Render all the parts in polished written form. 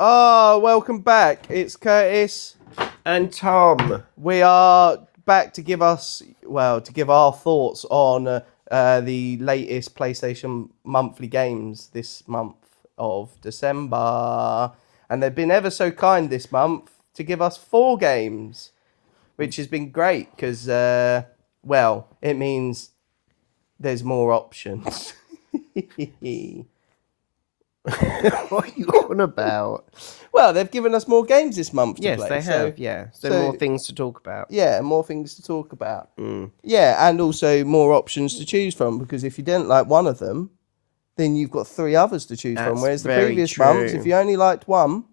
Oh, welcome back. It's Curtis. And Tom. We are back to give our thoughts on the latest PlayStation monthly games this month of December. And they've been ever so kind this month to give us 4 games, which has been great because, it means there's more options. What are you on about? Well, they've given us more games this month to play. Yes, they have, yeah. So more things to talk about. Yeah, more things to talk about. Yeah, and also more options to choose from, because if you didn't like one of them, then you've got 3 others to choose from. Whereas the previous months, if you only liked one...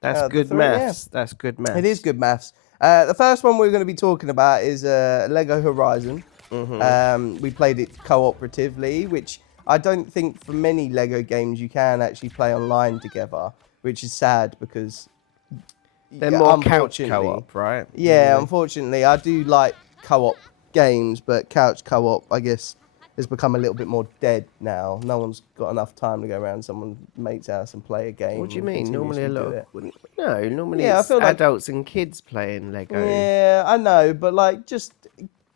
That's good maths. Yeah. That's good maths. It is good maths. The first one we're going to be talking about is Lego Horizon. We played it cooperatively, which I don't think for many Lego games you can actually play online together, which is sad because... They're more couch co-op, right? Yeah, unfortunately. I do like co-op games, but couch co-op, I guess, has become a little bit more dead now. No one's got enough time to go around someone's mate's house and play a game. What do you mean? Normally normally I it's feel like adults and kids playing Lego. Yeah, I know, but just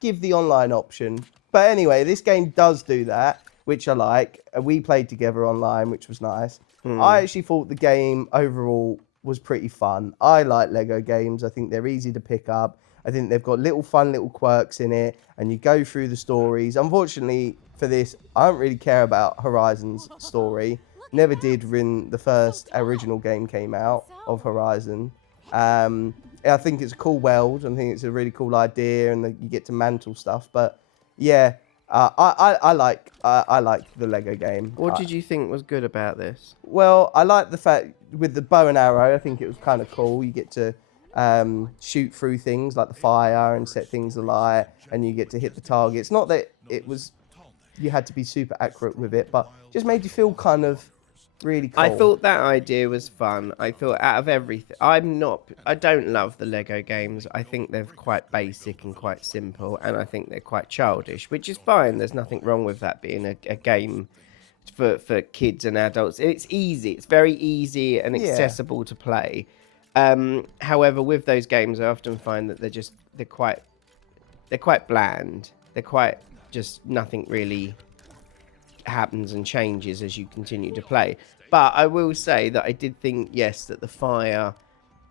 give the online option. But anyway, this game does do that, which I like. We played together online, which was nice. I actually thought the game overall was pretty fun. I like Lego games. I think they're easy to pick up. I think they've got little quirks in it, and you go through the stories. Unfortunately for this, I don't really care about Horizon's story. Never did when the first original game came out of Horizon. I think it's a cool world. I think it's a really cool idea, and you get to mantle stuff. But yeah, I like the Lego game. What did you think was good about this? Well, I like the fact with the bow and arrow. I think it was kind of cool. You get to shoot through things like the fire and set things alight, and you get to hit the targets. Not that you had to be super accurate with it, but just made you feel kind of really cool. I thought that idea was fun. I thought out of everything, I don't love the Lego games. I think they're quite basic and quite simple, and I think they're quite childish, which is fine. There's nothing wrong with that being a game for kids and adults. It's easy. It's very easy and accessible to play. However, with those games, I often find that they're quite bland. They're quite just nothing really happens and changes as you continue to play. But I will say that I did think, yes, that the fire,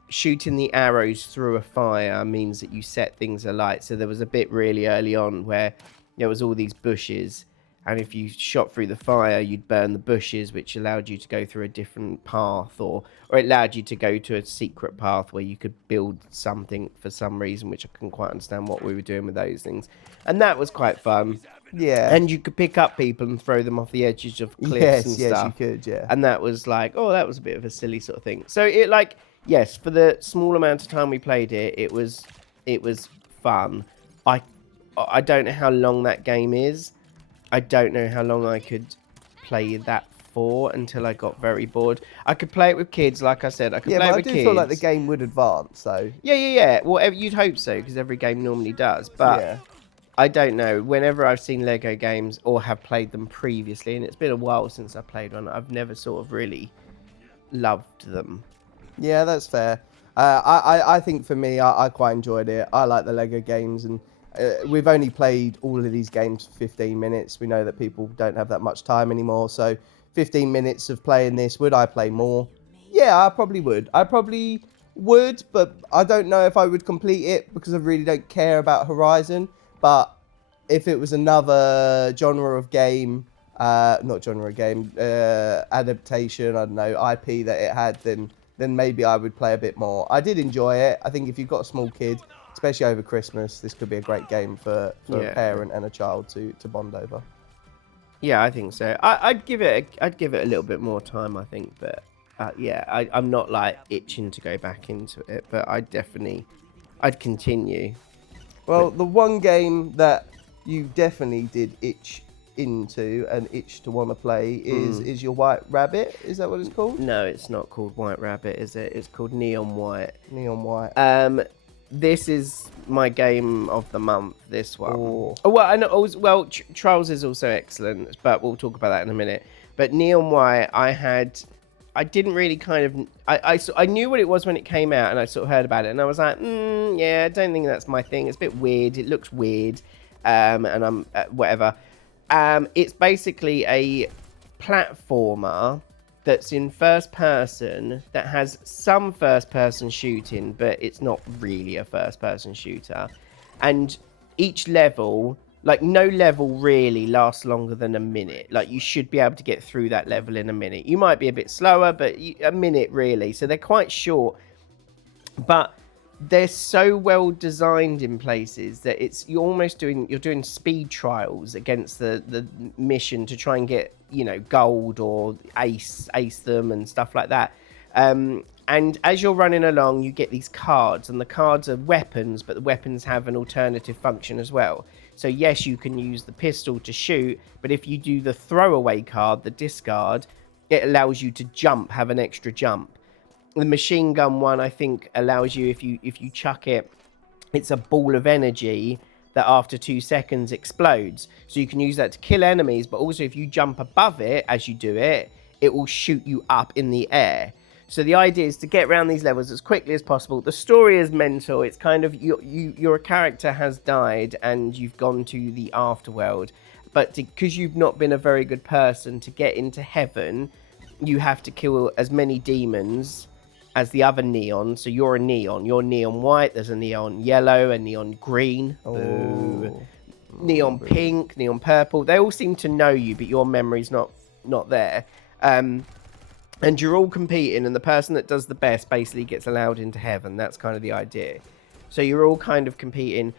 shooting the arrows through a fire means that you set things alight. So there was a bit really early on where there was all these bushes, and if you shot through the fire, you'd burn the bushes, which allowed you to go through a different path, or it allowed you to go to a secret path where you could build something for some reason, which I couldn't quite understand what we were doing with those things. And that was quite fun. Yeah. And you could pick up people and throw them off the edges of cliffs and stuff. Yes, you could, yeah. And that was like, that was a bit of a silly sort of thing. So yes, for the small amount of time we played it, it was fun. I don't know how long that game is. I don't know how long I could play that for until I got very bored. I could play it with kids, like I said. I could play it with kids. I do feel like the game would advance, so... Yeah. Well, you'd hope so, because every game normally does. But I don't know. Whenever I've seen Lego games or have played them previously, and it's been a while since I played one, I've never sort of really loved them. Yeah, that's fair. I think for me, I quite enjoyed it. I like the Lego games, and we've only played all of these games for 15 minutes. We know that people don't have that much time anymore, so 15 minutes of playing this, would I play more? Yeah, I probably would. But I don't know if I would complete it because I really don't care about Horizon. But if it was another adaptation, I don't know, IP that it had, then maybe I would play a bit more. I did enjoy it. I think if you've got a small kid, especially over Christmas, this could be a great game for a parent and a child to bond over. Yeah, I think so. I'd give it a little bit more time, I think, but I'm not like itching to go back into it, but I'd continue. Well, the one game that you definitely did itch into and itch to want to play is your White Rabbit. Is that what it's called? No, it's not called White Rabbit, is it? It's called Neon White. Neon White. This is my game of the month, this one. Well, I know. Trials is also excellent, but we'll talk about that in a minute. But Neon White, I I didn't really kind of I knew what it was when it came out, and I sort of heard about it, and I was like, yeah, I don't think that's my thing. It's a bit weird. It looks weird, and I'm whatever. It's basically a platformer that's in first person that has some first person shooting, but it's not really a first person shooter. And each level, like no level really lasts longer than a minute. Like you should be able to get through that level in a minute. You might be a bit slower, but a minute really. So they're quite short, but they're so well designed in places that you're doing speed trials against the mission to try and get, you know, gold or ace them and stuff like that. And as you're running along, you get these cards, and the cards are weapons, but the weapons have an alternative function as well. So yes, you can use the pistol to shoot, but if you do the throwaway card, the discard, it allows you to jump, have an extra jump. The machine gun one, I think, allows you, if you chuck it, it's a ball of energy that after 2 seconds explodes. So you can use that to kill enemies, but also if you jump above it as you do it, it will shoot you up in the air. So the idea is to get around these levels as quickly as possible. The story is mental. It's kind of your character has died and you've gone to the afterworld, but because you've not been a very good person, to get into heaven, you have to kill as many demons as the other neon. So you're a neon. You're neon white. There's a neon yellow, a neon green, neon pink, neon purple. They all seem to know you, but your memory's not there. And you're all competing, and the person that does the best basically gets allowed into heaven. That's kind of the idea. So you're all kind of competing.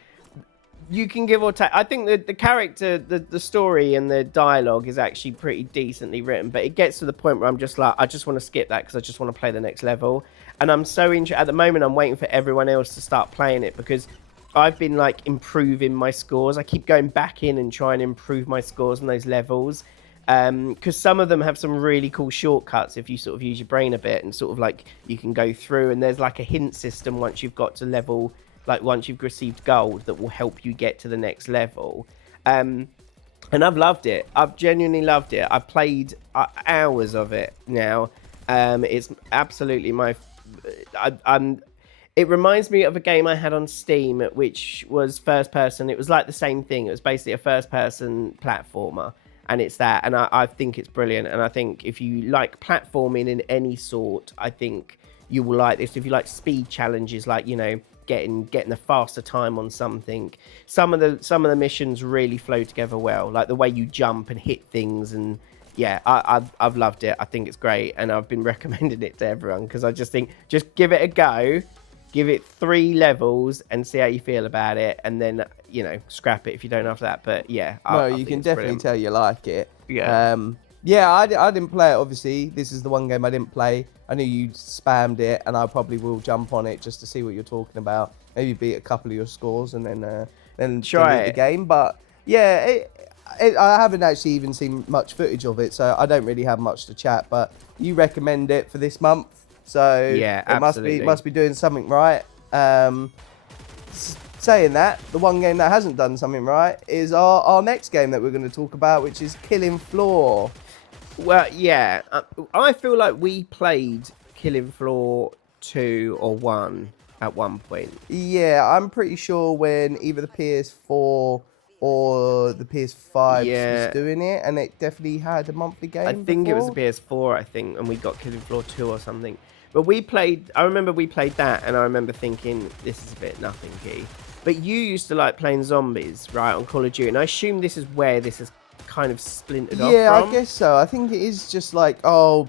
You can give or take. I think that the character, the story and the dialogue is actually pretty decently written, but it gets to the point where I'm just like, I just want to skip that because I just want to play the next level. And I'm so interested. At the moment, I'm waiting for everyone else to start playing it because I've been like improving my scores. I keep going back in and trying to improve my scores on those levels. Because some of them have some really cool shortcuts if you sort of use your brain a bit, and sort of like you can go through, and there's like a hint system once you've got to level, like once you've received gold, that will help you get to the next level. And I've loved it. I've genuinely loved it. I've played hours of it now. It's absolutely it reminds me of a game I had on Steam, which was first person. It was like the same thing. It was basically a first person platformer. And it's that, and I think it's brilliant. And I think if you like platforming in any sort, I think you will like this. If you like speed challenges, like, you know, getting a faster time on something, some of the missions really flow together well. Like the way you jump and hit things, and yeah, I've loved it. I think it's great, and I've been recommending it to everyone because I just think just give it a go. Give it 3 levels and see how you feel about it, and then, you know, scrap it if you don't after that. But yeah, you can definitely tell you like it. Yeah. I didn't play it, obviously. This is the one game I didn't play. I knew you spammed it, and I probably will jump on it just to see what you're talking about. Maybe beat a couple of your scores and then try the game. But yeah, I haven't actually even seen much footage of it, so I don't really have much to chat. But you recommend it for this month. So yeah, it must be doing something right. Saying that, the one game that hasn't done something right is our next game that we're going to talk about, which is Killing Floor. Well, yeah, I feel like we played Killing Floor 2 or 1 at one point. Yeah, I'm pretty sure when either the PS4 or the PS5 was doing it, and it definitely had a monthly game. I think it was the PS4, and we got Killing Floor 2 or something. But I remember we played that, and I remember thinking, this is a bit nothing-y. But you used to like playing zombies, right, on Call of Duty, and I assume this is where this is kind of splintered off from. Yeah, I guess so. I think it is just like,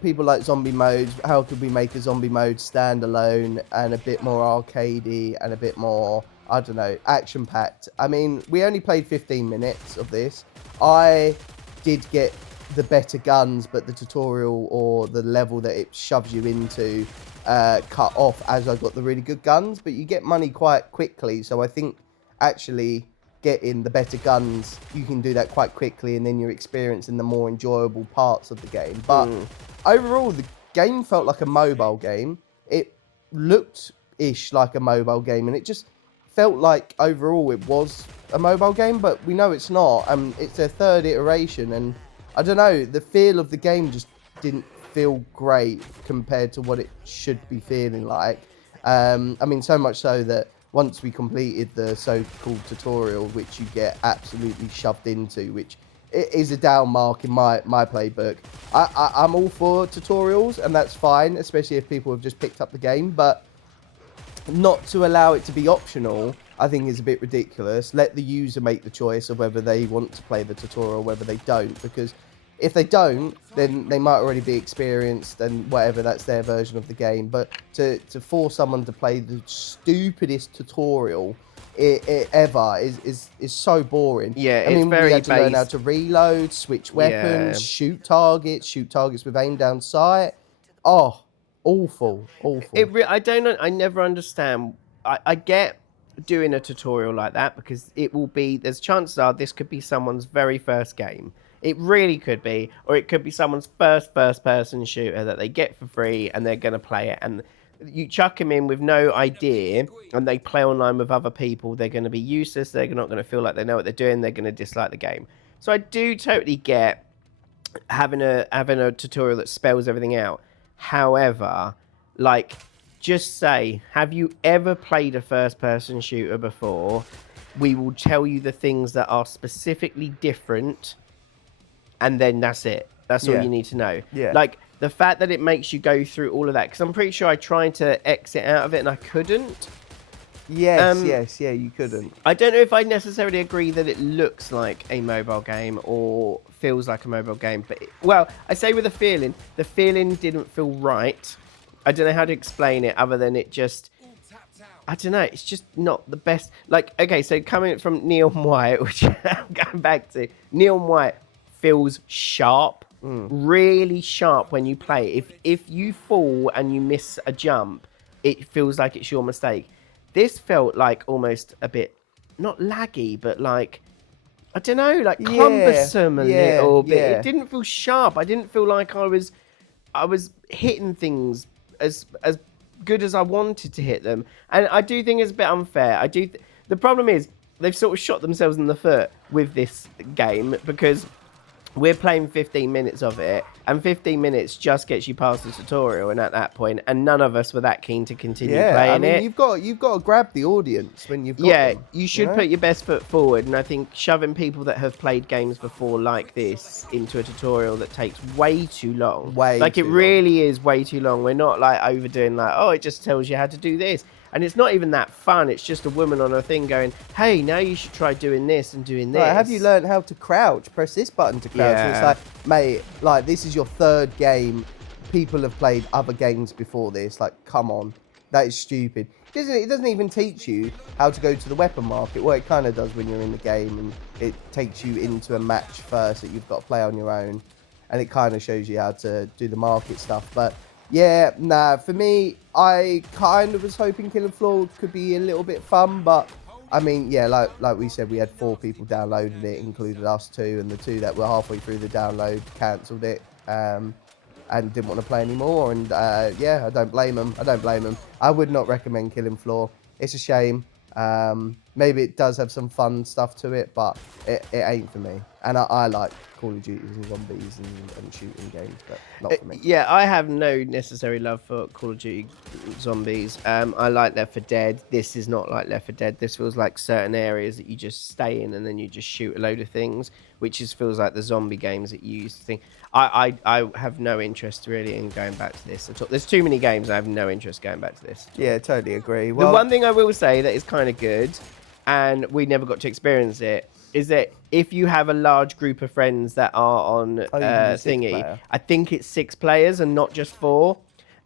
people like zombie modes. How could we make a zombie mode standalone and a bit more arcadey and a bit more, I don't know, action-packed? I mean, we only played 15 minutes of this. I did get the better guns, but the tutorial or the level that it shoves you into cut off as I got the really good guns. But you get money quite quickly, so I think actually getting the better guns, you can do that quite quickly, and then you're experiencing the more enjoyable parts of the game. But overall, the game felt like a mobile game. It looked-ish like a mobile game, and it just felt like overall it was a mobile game, but we know it's not. It's their 3rd iteration, and I don't know, the feel of the game just didn't feel great compared to what it should be feeling like. I mean, so much so that once we completed the so-called tutorial, which you get absolutely shoved into, which it is a down mark in my playbook. I'm all for tutorials, and that's fine, especially if people have just picked up the game, but not to allow it to be optional, I think is a bit ridiculous. Let the user make the choice of whether they want to play the tutorial, whether they don't, because if they don't, then they might already be experienced and whatever, that's their version of the game. But to force someone to play the stupidest tutorial ever is so boring. Yeah, I mean, very we had to learn how based. to reload, switch weapons, shoot targets with aim down sight. Oh, awful. I don't know. I never understand. I get doing a tutorial like that because it will be. There's chances are this could be someone's very first game. It really could be, or it could be someone's first person shooter that they get for free and they're going to play it. And you chuck them in with no idea, and they play online with other people. They're going to be useless. They're not going to feel like they know what they're doing. They're going to dislike the game. So I do totally get having a tutorial that spells everything out. However, like, just say, have you ever played a first-person shooter before? We will tell you the things that are specifically different, and then that's it. That's all you need to know. Yeah. Like, the fact that it makes you go through all of that, because I'm pretty sure I tried to exit out of it and I couldn't. Yes, you couldn't. I don't know if I necessarily agree that it looks like a mobile game or feels like a mobile game, but I say with the feeling didn't feel right. I don't know how to explain it other than it just, I don't know, it's just not the best. Like, okay, so coming from Neon White, which I'm going back to, Neon White feels sharp, really sharp when you play. If you fall and you miss a jump, it feels like it's your mistake. This felt like almost a bit, not laggy, but like, I don't know, like cumbersome a little bit. It didn't feel sharp. I didn't feel like I was hitting things as good as I wanted to hit them. And I do think it's a bit unfair. The problem is they've sort of shot themselves in the foot with this game because we're playing 15 minutes of it, and 15 minutes just gets you past the tutorial, and at that point, and none of us were that keen to continue playing it. You've got to grab the audience when you've got them, you should put your best foot forward, and I think shoving people that have played games before like this into a tutorial that takes way too long. It really is way too long. We're not like overdoing like, oh, it just tells you how to do this. And it's not even that fun. It's just a woman on a thing going, hey, now you should try doing this and doing this. Right, have you learned how to crouch? Press this button to crouch. And it's like, mate, like, this is your third game. People have played other games before this. Like, come on. That is stupid. It doesn't even teach you how to go to the weapon market. Well, it kind of does when you're in the game, and it takes you into a match first that you've got to play on your own. And it kind of shows you how to do the market stuff. But yeah, nah, for me, I kind of was hoping Killing Floor could be a little bit fun, but I mean, yeah, like we said, we had 4 people downloaded it, included us 2, and the 2 that were halfway through the download cancelled it and didn't want to play anymore. And yeah, I don't blame them. I would not recommend Killing Floor. It's a shame. Maybe it does have some fun stuff to it, but it ain't for me. And I like Call of Duty and zombies and shooting games, but not for me. Yeah, I have no necessary love for Call of Duty zombies. I like Left 4 Dead. This is not like Left 4 Dead. This feels like certain areas that you just stay in and then you just shoot a load of things, which just feels like the zombie games that you used to think. I have no interest really in going back to this at all. There's too many games I have no interest going back to this. Yeah, totally agree. Well, the one thing I will say that is kind of good, and we never got to experience it, is that if you have a large group of friends that are on thingy, I think it's 6 players and not just 4.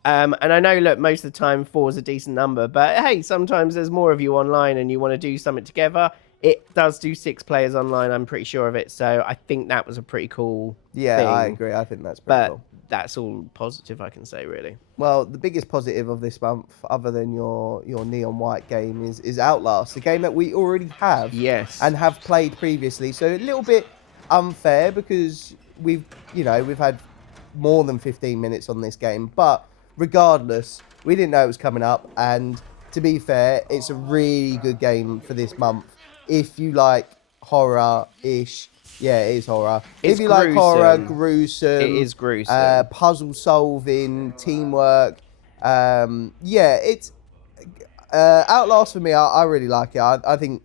And I know, look, most of the time 4 is a decent number, but hey, sometimes there's more of you online and you want to do something together. It does do 6 players online, I'm pretty sure of it. So I think that was a pretty cool thing. I agree. I think that's pretty cool. That's all positive I can say, really. Well, the biggest positive of this month, other than your Neon White game, is Outlast, the game that we already have and have played previously. So a little bit unfair because we've had more than 15 minutes on this game, but regardless, we didn't know it was coming up, and to be fair, it's a really good game for this month. If you like horror-ish, Yeah, it is horror. It's if you like horror, gruesome. gruesome, It is gruesome. puzzle solving, teamwork. Yeah, it's Outlast for me. I really like it. I think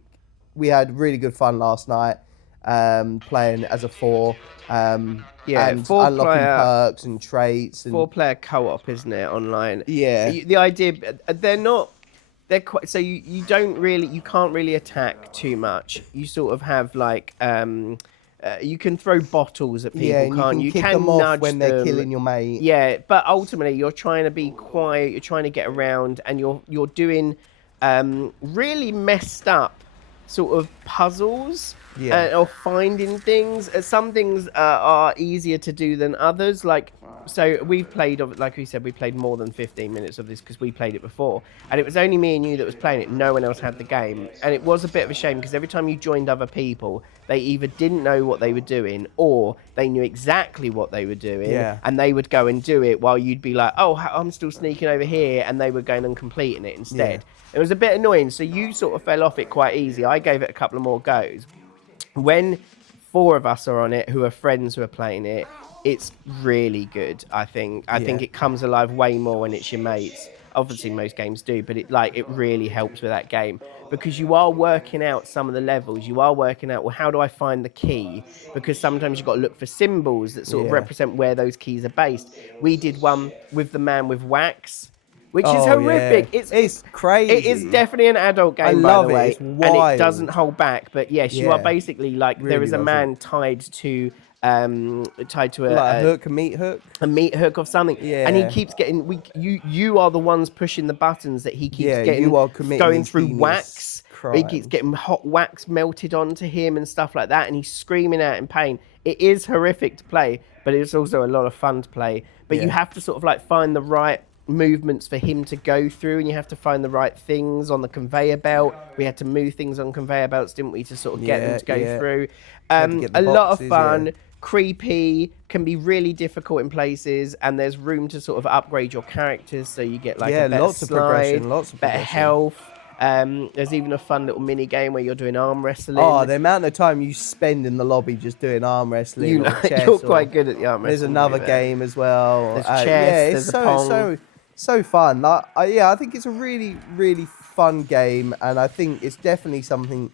we had really good fun last night playing as a four Yeah, and unlocking perks and traits and 4-player co-op, isn't it, online? yeah. The idea, they're not, they're quite, so you don't really, you can't really attack too much. You sort of have like, you can throw bottles at people, Yeah, and can't you you? can kick Can them off nudge when they're them. killing your mate. Yeah, but ultimately you're trying to be quiet, you're trying to get around, and you're doing really messed up sort of puzzles. Yeah. Or finding things. Some things are easier to do than others. Like, so we've played, like we said, we played more than 15 minutes of this because we played it before, and it was only me and you that was playing it. No one else had the game, and it was a bit of a shame because every time you joined other people, they either didn't know what they were doing or they knew exactly what they were doing, and they would go and do it while you'd be like, "Oh, I'm still sneaking over here," and they were going and completing it instead. It was a bit annoying. So you sort of fell off it quite easy. I gave it a couple of more goes. When 4 of us are on it who are friends who are playing it, it's really good. I think it comes alive way more when it's your mates. Obviously most games do, but it really helps with that game because you are working out some of the levels. You are working out, well, how do I find the key? Because sometimes you've got to look for symbols that sort of represent where those keys are based. We did one with the man with wax, which is horrific. Yeah. It's crazy. It is definitely an adult game, by the way, It's wild. and it doesn't hold back. But yes, you are basically like Really there is a doesn't. man tied to like a hook, a meat hook of something, and he keeps getting. You are the ones pushing the buttons that he keeps getting. You are committing going through wax. Crimes. He keeps getting hot wax melted onto him and stuff like that, and he's screaming out in pain. It is horrific to play, but it's also a lot of fun to play. But you have to sort of like find the right movements for him to go through, and you have to find the right things on the conveyor belt. We had to move things on conveyor belts, didn't we, to sort of get them to go through. A lot of fun. Creepy, can be really difficult in places, and there's room to sort of upgrade your characters, so you get like a better lots of progression, better health. There's even a fun little mini game where you're doing arm wrestling. Oh, the amount of time you spend in the lobby just doing arm wrestling. You're quite good at the arm wrestling. There's another game as well. There's chess. There's so fun. I think it's a really, really fun game, and I think it's definitely something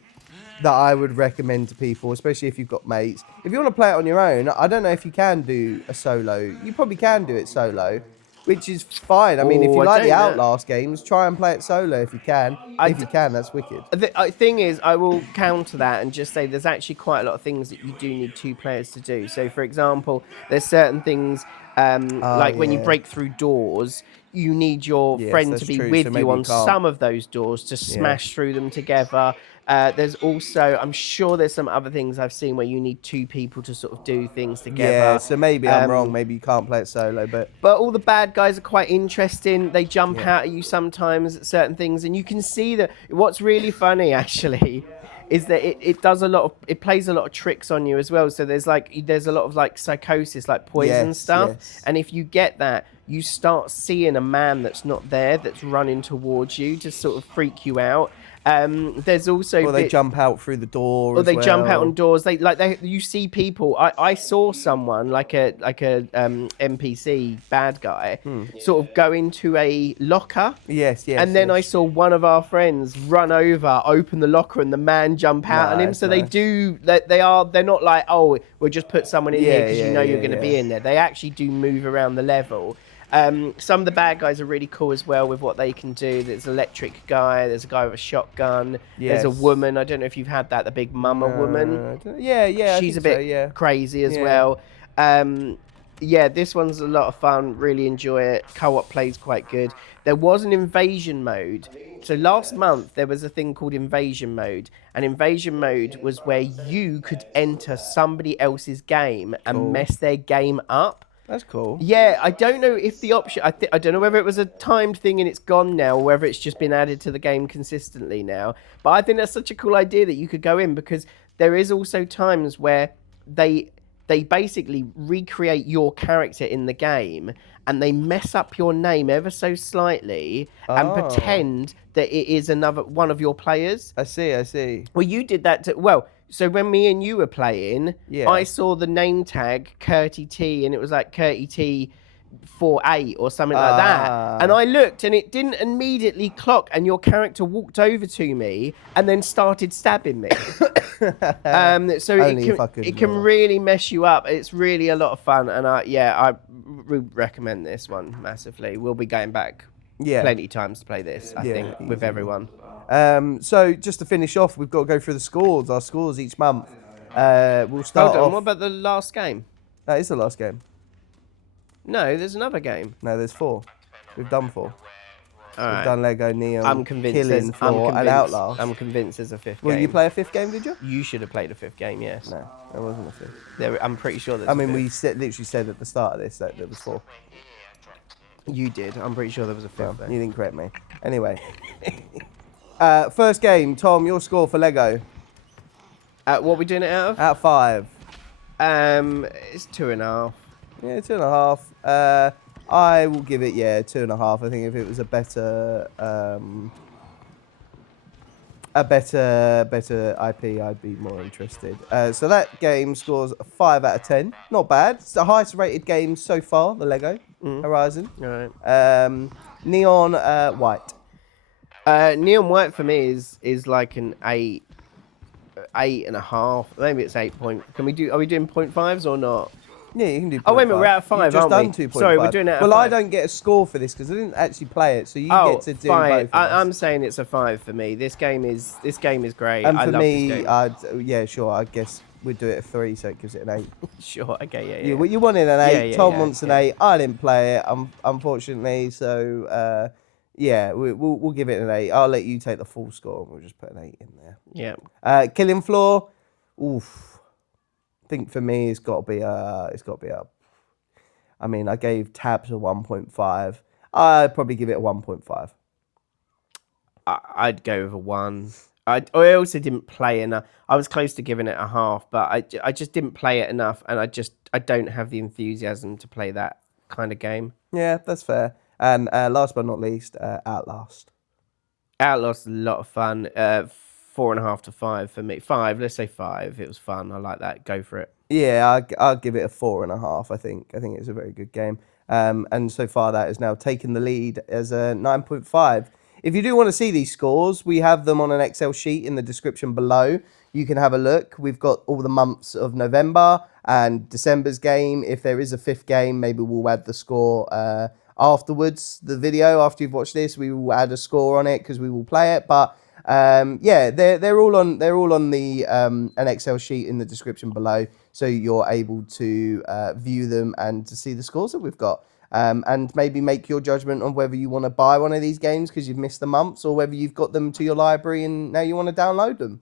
that I would recommend to people, especially if you've got mates. If you want to play it on your own, I don't know if you can do a solo. You probably can do it solo, which is fine. I mean, if you like the Outlast games, try and play it solo if you can. If you can, that's wicked. The thing is, I will counter that and just say there's actually quite a lot of things that you do need 2 players to do. So, for example, there's certain things when you break through doors, you need your friend to be with you on some of those doors to smash through them together. There's also, I'm sure there's some other things I've seen where you need 2 people to sort of do things together. Yeah, so maybe I'm wrong. Maybe you can't play it solo, but all the bad guys are quite interesting. They jump out at you sometimes at certain things, and you can see that. What's really funny, actually, is that it does a lot of, it plays a lot of tricks on you as well. So there's a lot of like psychosis, like poison stuff, and if you get that, you start seeing a man that's not there, that's running towards you to sort of freak you out. There's also, or they jump out through the door, or they jump out on doors. You see people. I saw someone like a NPC bad guy sort of go into a locker. Yes. And then I saw one of our friends run over, open the locker, and the man jump out on him. So they're not like, oh, we'll just put someone in here because you're going to be in there. They actually do move around the level. Some of the bad guys are really cool as well with what they can do. There's an electric guy. There's a guy with a shotgun. There's a woman. I don't know if you've had that. The big mama woman. Yeah. She's a bit crazy as well. This one's a lot of fun. Really enjoy it. Co-op plays quite good. There was an invasion mode. So last month there was a thing called invasion mode. And invasion mode was where you could enter somebody else's game and mess their game up. That's cool. Yeah, I don't know if the option... I don't know whether it was a timed thing and it's gone now, or whether it's just been added to the game consistently now. But I think that's such a cool idea that you could go in, because there is also times where they basically recreate your character in the game, and they mess up your name ever so slightly and pretend that it is another one of your players. I see. Well, you did that to, well, so when me and you were playing, Yeah. I saw the name tag Curty T, and it was like Curty T 48 or something like that. And I looked, and it didn't immediately clock, and your character walked over to me and then started stabbing me. So it can really mess you up. It's really a lot of fun, and I recommend this one massively. We'll be going back plenty times to play this, I think, with everyone. So just to finish off, we've got to go through the scores. Our scores each month. We'll start Hold on, off. what about the last game? That is the last game. No, there's another game. No, there's 4. We've done 4. All right. We've done Lego, Neon, I'm convinced Killing Floor, and Outlast. I'm convinced there's a 5th game. Will you play a 5th game, did you? You should have played a 5th game, yes. No, there wasn't a 5th. I'm pretty sure there's I mean, a 5th. we literally said at the start of this that there was 4. You did. I'm pretty sure there was a 5th You didn't correct me. Anyway. First game, Tom, your score for Lego? What are we doing it out of? Out of 5. It's 2.5. Yeah, 2.5. I will give it 2.5. I think if it was a better IP, I'd be more interested. So that game scores a 5 out of 10. Not bad. It's the highest rated game so far, the Lego Horizon. All right. Neon White. Neon White for me is like an 8.5. Maybe it's 8 point. Are we doing 0.5s or not? Yeah, you can do 0.5. Oh, wait a minute, we're out of 5, You've just aren't done we? 2.5. Sorry, we're doing it out of Well, I 5. don't get a score for this because I didn't actually play it, so you get to do fine. both of us. I'm saying it's a 5 for me. This game is great. And I for love me, this game. sure, I guess we'd do it at 3, so it gives it an 8. Sure, okay, yeah. You wanted an 8, Yeah, Tom wants an 8, I didn't play it, unfortunately, so we'll give it an 8. I'll let you take the full score, and we'll just put an 8 in there. Yeah. Killing Floor, oof. I think for me, it's got to be a. I mean, I gave Tabs a 1.5. I'd probably give it a 1.5. I'd go with a 1. I also didn't play enough. I was close to giving it a half, but I just didn't play it enough, and I don't have the enthusiasm to play that kind of game. Yeah, that's fair. And last but not least, Outlast. Outlast is a lot of fun. 4.5 to 5 for me. 5, let's say 5. It was fun. I like that. Go for it. Yeah, I'll give it a 4.5. I think it's a very good game. And so far that has now taken the lead as a 9.5. If you do want to see these scores, we have them on an Excel sheet in the description below. You can have a look. We've got all the months of November and December's game. If there is a 5th game, maybe we'll add the score afterwards. The video after you've watched this, we will add a score on it because we will play it. But they're all on the an Excel sheet in the description below, so you're able to view them and to see the scores that we've got. And maybe make your judgment on whether you want to buy one of these games because you've missed the months, or whether you've got them to your library and now you want to download them.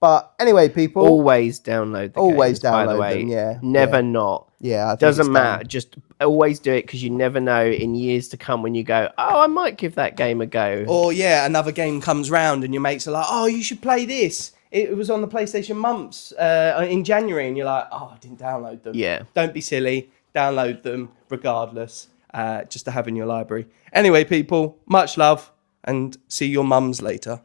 But anyway, people, always download games, by the way. them. Yeah, never not. Yeah, I think doesn't matter. Just always do it because you never know in years to come when you go, oh, I might give that game a go. Or another game comes round and your mates are like, oh, you should play this. It was on the PlayStation months in January, and you're like, oh, I didn't download them. Yeah. Don't be silly. Download them regardless, just to have in your library. Anyway, people, much love, and see your mums later.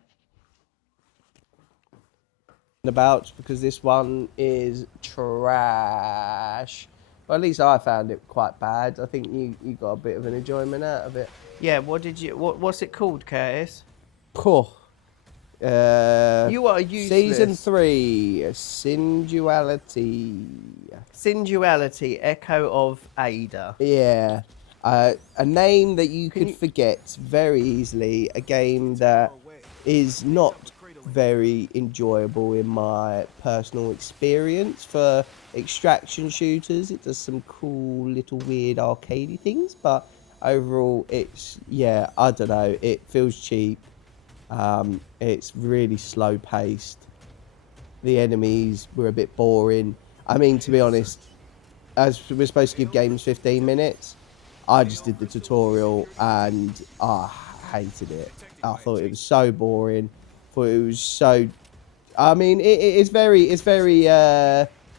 About because this one is trash. Well, at least I found it quite bad. I think you got a bit of an enjoyment out of it. Yeah. What's it called, Curtis? Cool. You are useless. Season 3, Sinduality, Echo of Ada. Yeah. A name that you could forget very easily. A game that is not very enjoyable in my personal experience for extraction shooters. It does some cool little weird arcadey things, but overall it's, I don't know, it feels cheap. It's really slow paced. The enemies were a bit boring. I mean, to be honest, as we're supposed to give games 15 minutes, I just did the tutorial and I hated it. I thought it was so boring. It was so, I mean, it's very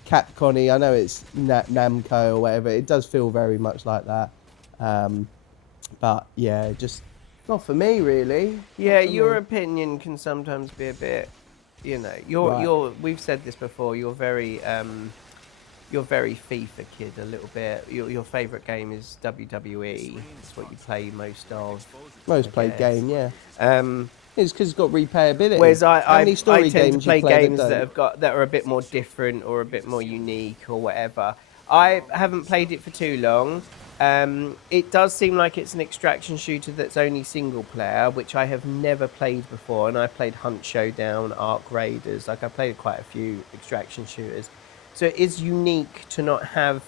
Capcom-y. I know it's Namco or whatever. It does feel very much like that. But yeah, just not for me really. Yeah, Not for your me. opinion can sometimes be a bit, Right. you're. We've said this before. You're very FIFA kid a little bit. Your favourite game is WWE. It's what you play most of. Most I played guess. game, yeah. Um, It's because it's got replayability. Whereas How many story I tend to games you play play games that that don't? have got that are a bit more different or a bit more unique or whatever. I haven't played it for too long. It does seem like it's an extraction shooter that's only single player, which I have never played before. And I played Hunt Showdown, Arc Raiders. Like I played quite a few extraction shooters, so it is unique to not have.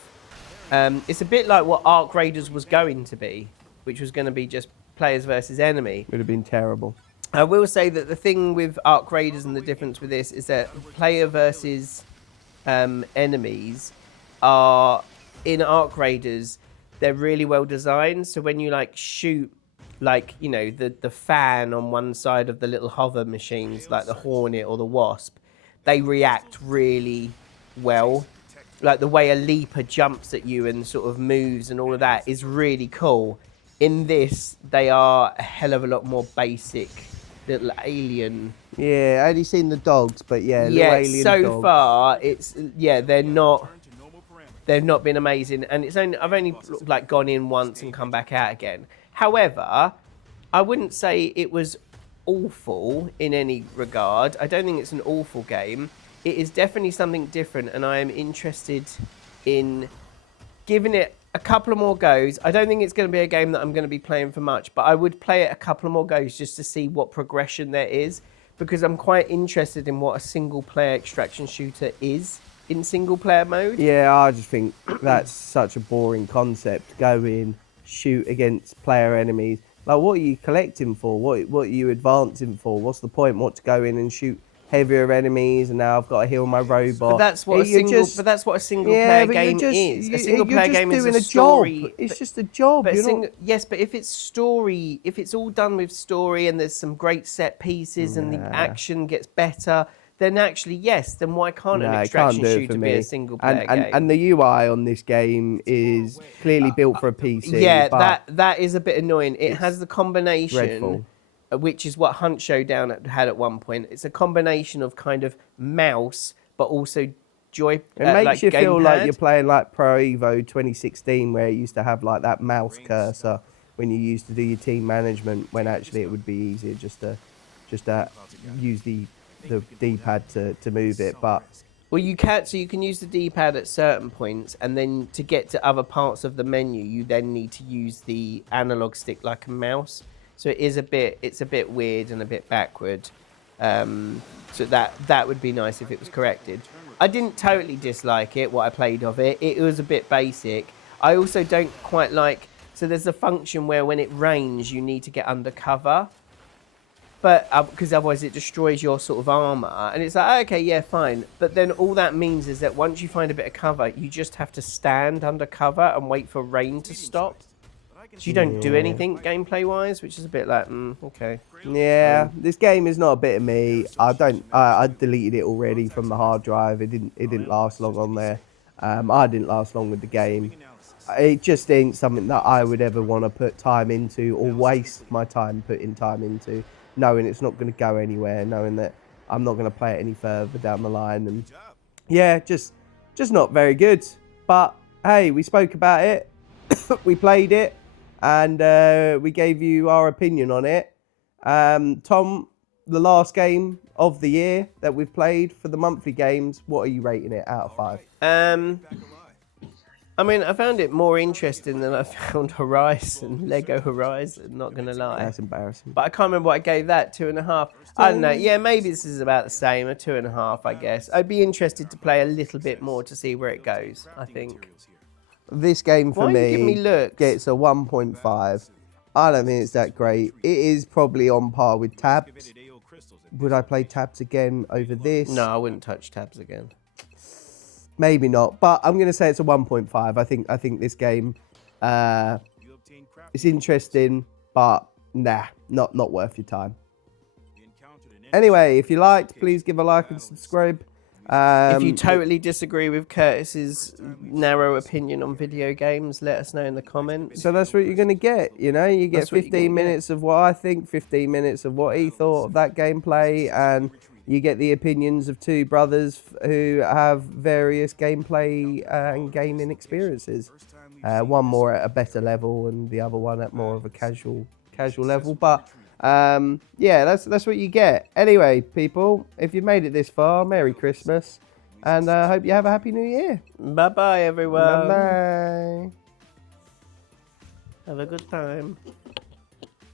It's a bit like what Arc Raiders was going to be, which was going to be just players versus enemy. Would have been terrible. I will say that the thing with Arc Raiders and the difference with this is that player versus enemies are in Arc Raiders. They're really well designed. So when you like shoot, like the fan on one side of the little hover machines, like the Hornet or the Wasp, they react really well. Like the way a leaper jumps at you and sort of moves and all of that is really cool. In this, they are a hell of a lot more basic. Little alien. Yeah, I only seen the dogs, but yeah, little Yeah, alien so dogs. far they've not been amazing, and I've only like gone in once and come back out again. However, I wouldn't say it was awful in any regard. I don't think it's an awful game. It is definitely something different, and I am interested in giving it a couple of more goes. I don't think it's going to be a game that I'm going to be playing for much, but I would play it a couple of more goes just to see what progression there is, because I'm quite interested in what a single player extraction shooter is in single player mode. Yeah, I just think that's such a boring concept. Go in, shoot against player enemies. Like, what are you collecting for? What are you advancing for? What's the point? What to go in and shoot heavier enemies, and now I've got to heal my robot. But that's what a single player game is. A single player game is a story. Job. It's just a job. Yes, but if it's story, if it's all done with story and there's some great set pieces and the action gets better, then actually yes. Then why can't an extraction shooter be a single player game? And the UI on this game is clearly built for a PC. Yeah, but that is a bit annoying. It has the combination. dreadful. Which is what Hunt Showdown had at one point. It's a combination of kind of mouse, but also It makes you feel like gamepad. you're playing like Pro Evo 2016, where it used to have like that mouse cursor when you used to do your team management, when actually it would be easier just to use the D-pad to move it. But Well, you can use the D-pad at certain points, and then to get to other parts of the menu, you then need to use the analog stick like a mouse. So it's a bit weird and a bit backward. So that would be nice if it was corrected. I didn't totally dislike it, what I played of it. It was a bit basic. I also don't quite like... So there's a function where when it rains, you need to get under cover. But because otherwise it destroys your sort of armor. And it's like, okay, yeah, fine. But then all that means is that once you find a bit of cover, you just have to stand under cover and wait for rain to stop. So you don't do anything gameplay-wise, which is a bit like, okay. yeah, this game is not a bit of me. I deleted it already from the hard drive. It didn't last long on there. I didn't last long with the game. It just ain't something that I would ever want to put time into or waste my time putting time into, knowing it's not going to go anywhere, knowing that I'm not going to play it any further down the line. And yeah, just not very good. But hey, we spoke about it. We played it. And we gave you our opinion on it. Tom, the last game of the year that we've played for the monthly games, what are you rating it out of 5? I mean, I found it more interesting than I found Horizon, Lego Horizon, not going to lie. That's embarrassing. But I can't remember what I gave that, 2.5. I don't know. Yeah, maybe this is about the same, a 2.5, I guess. I'd be interested to play a little bit more to see where it goes, I think. This game for Why you give me looks? gets a 1.5. I don't think it's that great. It is probably on par with Tabs. Would I play Tabs again over this? No, I wouldn't touch Tabs again. Maybe not, but I'm going to say it's a 1.5. I think this game is interesting, but nah, not worth your time. Anyway, if you liked, please give a like and subscribe. If you totally disagree with Curtis's narrow opinion on video games, let us know in the comments. So that's what you're going to get, you know? You get That's what you're 15 gonna minutes of what I think, 15 minutes of what he thought of that gameplay, and you get the opinions of two brothers who have various gameplay and gaming experiences. One more at a better level and the other one at more of a casual level. But yeah, that's what you get. Anyway, people, if you made it this far, Merry Christmas, and I hope you have a Happy New Year. Bye-bye, everyone. Bye-bye. Have a good time.